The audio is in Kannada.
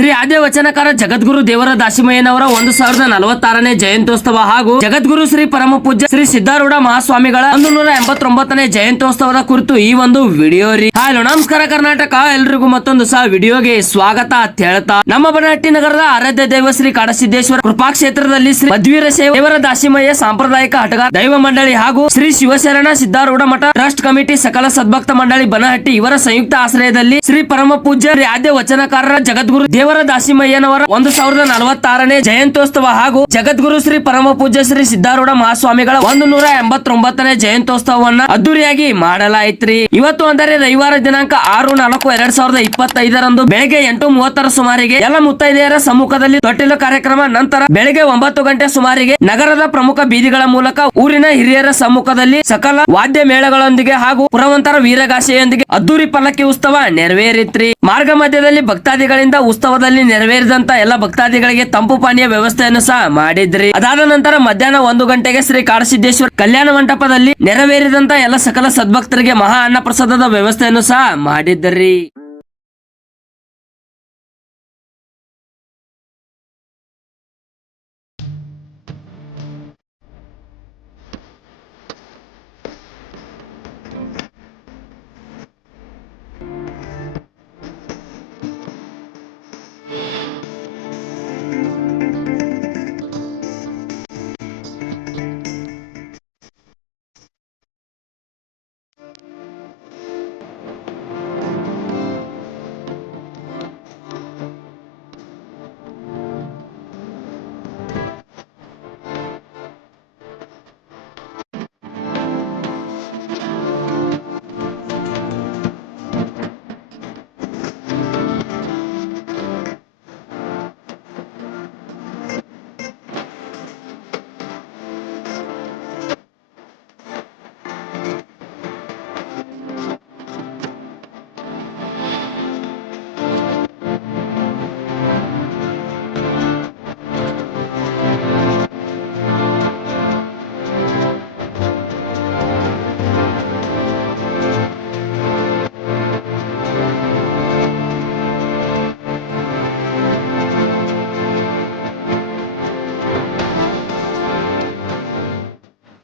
ಶ್ರೀ ಆದ್ಯ ವಚನಕಾರ ಜಗದ್ಗುರು ದೇವರ ದಾಸಿಮಯ್ಯನವರ 1046ನೇ ಜಯಂತ್ಯೋತ್ಸವ ಹಾಗೂ ಜಗದ್ಗುರು ಶ್ರೀ ಪರಮ ಪೂಜ್ಯ ಶ್ರೀ ಸಿದ್ದಾರೂಢ ಮಹಾಸ್ವಾಮಿಗಳ 189ನೇ ಜಯಂತ್ಯೋತ್ಸವದ ಕುರಿತು ಈ ಒಂದು ವಿಡಿಯೋ ರೀ. ಹಲೋ ನಮಸ್ಕಾರ ಕರ್ನಾಟಕ, ಎಲ್ರಿಗೂ ಮತ್ತೊಂದು ಸಹ ವಿಡಿಯೋಗೆ ಸ್ವಾಗತ ಅಂತ ಹೇಳ್ತಾ, ನಮ್ಮ ಬನಹಟ್ಟಿ ನಗರದ ಆರಾಧ್ಯ ದೈವ ಶ್ರೀ ಕಾಡಸಿದ್ದೇಶ್ವರ ಕೃಪಾ ಕ್ಷೇತ್ರದಲ್ಲಿ ಶ್ರೀ ಮಧ್ವೀರ ಸೇವ ದೇವರ ದಾಸಿಮಯ್ಯ ಸಾಂಪ್ರದಾಯಿಕ ಹಟಗಾರ ದೈವ ಮಂಡಳಿ ಹಾಗೂ ಶ್ರೀ ಶಿವಶರಣ ಸಿದ್ದಾರೂಢ ಮಠ ಟ್ರಸ್ಟ್ ಕಮಿಟಿ ಸಕಲ ಸದ್ಭಕ್ತ ಮಂಡಳಿ ಬನಹಟ್ಟಿ ಇವರ ಸಂಯುಕ್ತ ಆಶ್ರಯದಲ್ಲಿ ಶ್ರೀ ಪರಮ ಪೂಜ್ಯ ಶ್ರೀ ಆದ್ಯ ವಚನಕಾರರ ಜಗದ್ಗುರು ದೇವರ ದಾಸಿಮಯ್ಯನವರ 1046ನೇ ಜಯಂತ್ಯೋತ್ಸವ ಹಾಗೂ ಜಗದ್ಗುರು ಶ್ರೀ ಪರಮ ಪೂಜ್ಯ ಶ್ರೀ ಸಿದ್ದಾರೂಢ ಮಹಾಸ್ವಾಮಿಗಳ 189ನೇ ಜಯಂತ್ಯೋತ್ಸವವನ್ನ ಅದ್ದೂರಿಯಾಗಿ ಮಾಡಲಾಯಿತ್ರಿ. ಇವತ್ತು ಅಂದರೆ ರವಿವಾರ ದಿನಾಂಕ 6/4/2025 ಬೆಳಗ್ಗೆ 8:30 ಸುಮಾರಿಗೆ ಎಲ್ಲ ಮುತ್ತೈದೆಯರ ಸಮ್ಮುಖದಲ್ಲಿ ತೊಟ್ಟಿಲು ಕಾರ್ಯಕ್ರಮ, ನಂತರ ಬೆಳಗ್ಗೆ 9 ಗಂಟೆ ಸುಮಾರಿಗೆ ನಗರದ ಪ್ರಮುಖ ಬೀದಿಗಳ ಮೂಲಕ ಊರಿನ ಹಿರಿಯರ ಸಮ್ಮುಖದಲ್ಲಿ ಸಕಲ ವಾದ್ಯ ಮೇಳಗಳೊಂದಿಗೆ ಹಾಗೂ ಪುರವಂತರ ವೀರಗಾಸೆಯೊಂದಿಗೆ ಅದ್ದೂರಿ ಪಲ್ಲಕ್ಕಿ ಉತ್ಸವ ನೆರವೇರಿತ್ರಿ. ಮಾರ್ಗ ಮಧ್ಯದಲ್ಲಿ ಭಕ್ತಾದಿಗಳಿಂದ ಉತ್ಸವದಲ್ಲಿ ನೆರವೇರಿದಂತ ಎಲ್ಲ ಭಕ್ತಾದಿಗಳಿಗೆ ತಂಪು ಪಾನೀಯ ವ್ಯವಸ್ಥೆಯನ್ನು ಸಹ ಮಾಡಿದ್ರಿ. ಅದಾದ ನಂತರ ಮಧ್ಯಾಹ್ನ 1 ಗಂಟೆಗೆ ಶ್ರೀ ಕಾಡಸಿದ್ದೇಶ್ವರ ಕಲ್ಯಾಣ ಮಂಟಪದಲ್ಲಿ ನೆರವೇರಿದಂತ ಎಲ್ಲ ಸಕಲ ಸದ್ಭಕ್ತರಿಗೆ ಮಹಾ ಅನ್ನ ಪ್ರಸಾದದ ವ್ಯವಸ್ಥೆಯನ್ನು ಸಹ ಮಾಡಿದ್ರಿ.